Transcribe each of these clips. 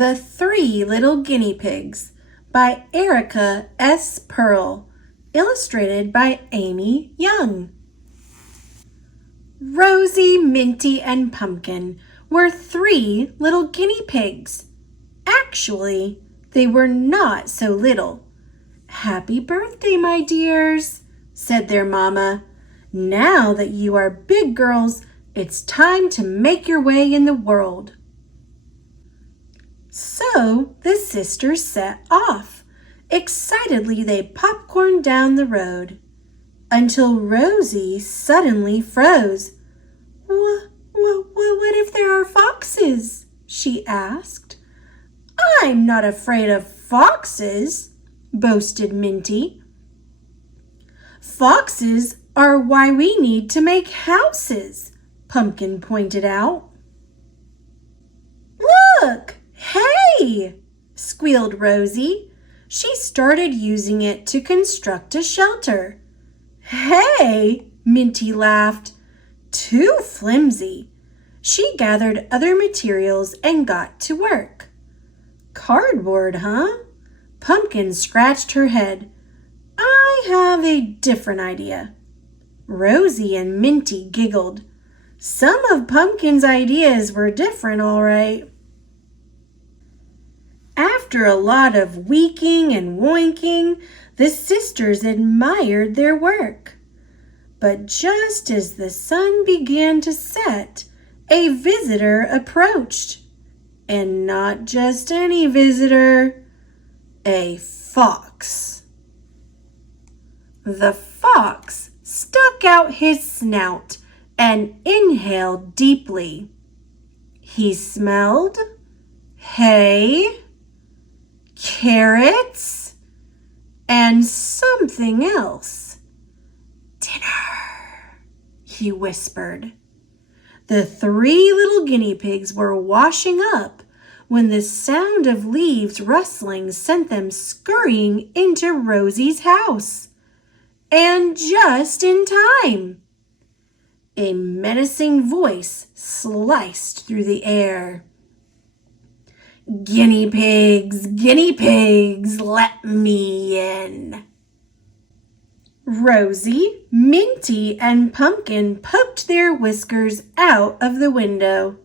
The Three Little Guinea Pigs by Erica S. Perl, illustrated by Amy Young. Rosie, Minty, and Pumpkin were 3 little guinea pigs. Actually, they were not so little. "Happy birthday, my dears," said their mama. "Now that you are big girls, it's time to make your way in the world." So the sisters set off. Excitedly, they popcorned down the road until Rosie suddenly froze. What if there are foxes?" she asked. "I'm not afraid of foxes," boasted Minty. "Foxes are why we need to make houses," Pumpkin pointed out. "Look! Hey!" squealed Rosie. She started using it to construct a shelter. "Hey!" Minty laughed. "Too flimsy." She gathered other materials and got to work. "Cardboard, huh?" Pumpkin scratched her head. "I have a different idea." Rosie and Minty giggled. Some of Pumpkin's ideas were different, all right. After a lot of weeking and woinking, the sisters admired their work. But just as the sun began to set, a visitor approached. And not just any visitor, a fox. The fox stuck out his snout and inhaled deeply. He smelled hay, carrots, and something else. "Dinner," he whispered. The 3 little guinea pigs were washing up when the sound of leaves rustling sent them scurrying into Rosie's house. And just in time. A menacing voice sliced through the air. Guinea pigs, let me in." Rosie, Minty, and Pumpkin poked their whiskers out of the window.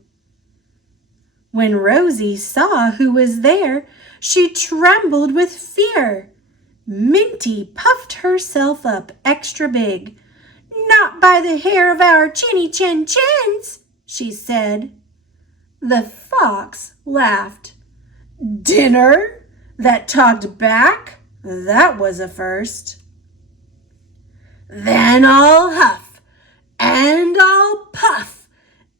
When Rosie saw who was there, she trembled with fear. Minty puffed herself up extra big. "Not by the hair of our chins," she said. The fox laughed. "Dinner that talked back? That was a first." "Then I'll huff, and I'll puff,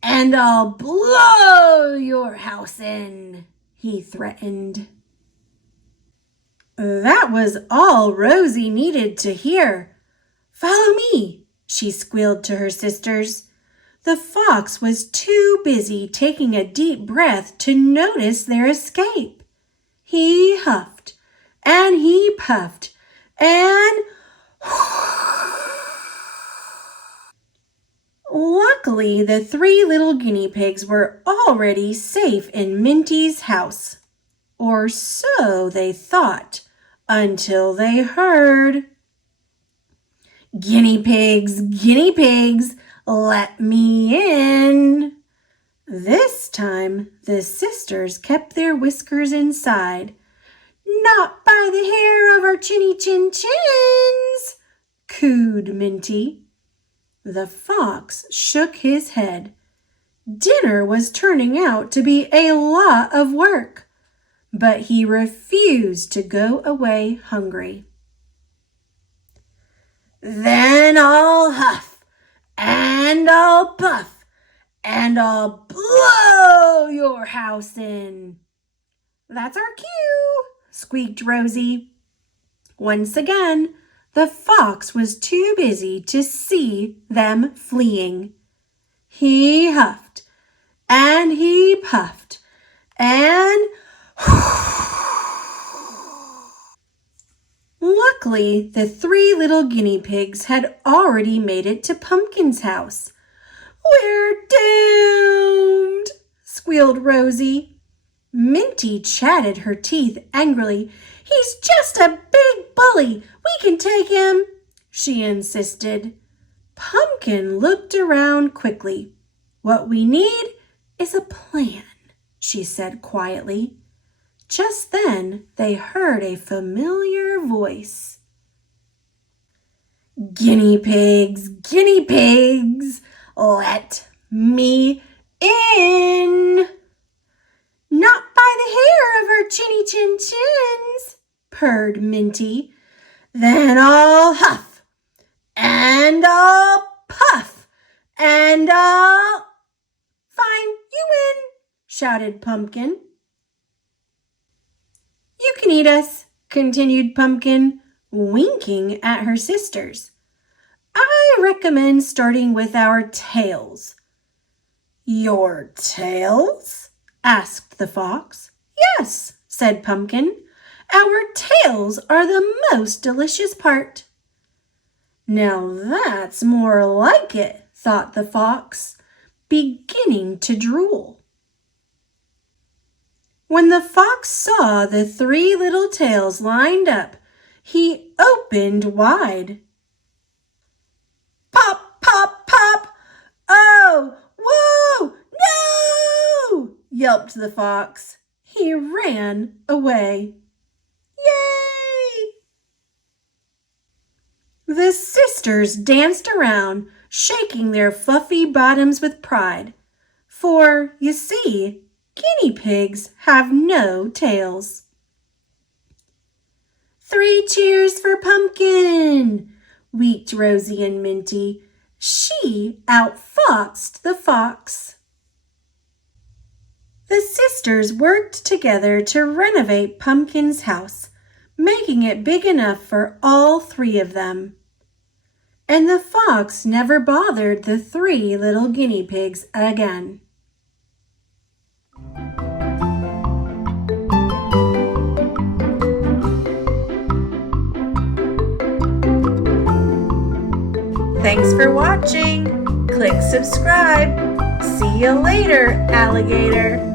and I'll blow your house in," he threatened. That was all Rosie needed to hear. "Follow me," she squealed to her sisters. The fox was too busy taking a deep breath to notice their escape. He huffed, and he puffed, and luckily, the 3 little guinea pigs were already safe in Minty's house. Or so they thought, until they heard, guinea pigs, let me in." This time, the sisters kept their whiskers inside. "Not by the hair of our chins," cooed Minty. The fox shook his head. Dinner was turning out to be a lot of work, but he refused to go away hungry. "Then I'll huff, and I'll puff, and I'll blow your house in." "That's our cue," squeaked Rosie. Once again, the fox was too busy to see them fleeing. He huffed, and he puffed, and luckily, the 3 little guinea pigs had already made it to Pumpkin's house. "We're doomed," squealed Rosie. Minty chatted her teeth angrily. "He's just a big bully. We can take him," she insisted. Pumpkin looked around quickly. "What we need is a plan," she said quietly. Just then they heard a familiar voice. "Guinea pigs, guinea pigs, let me in." "Not by the hair of our chinny chin chins," purred Minty. "Then I'll huff, and I'll puff, and I'll—" "Fine, you win," shouted Pumpkin. "You can eat us," continued Pumpkin, winking at her sisters. "I recommend starting with our tails." "Your tails?" asked the fox. "Yes," said Pumpkin. "Our tails are the most delicious part." "Now that's more like it," thought the fox, beginning to drool. When the fox saw the three little tails lined up, he opened wide. "Pop, pop, pop! Oh, whoa, no!" yelped the fox. He ran away. Yay! The sisters danced around, shaking their fluffy bottoms with pride. For, you see, guinea pigs have no tails. "Three cheers for Pumpkin!" wheeked Rosie and Minty. She outfoxed the fox. The sisters worked together to renovate Pumpkin's house, making it big enough for all three of them. And the fox never bothered the three little guinea pigs again. Thanks for watching. Click subscribe. See you later, alligator.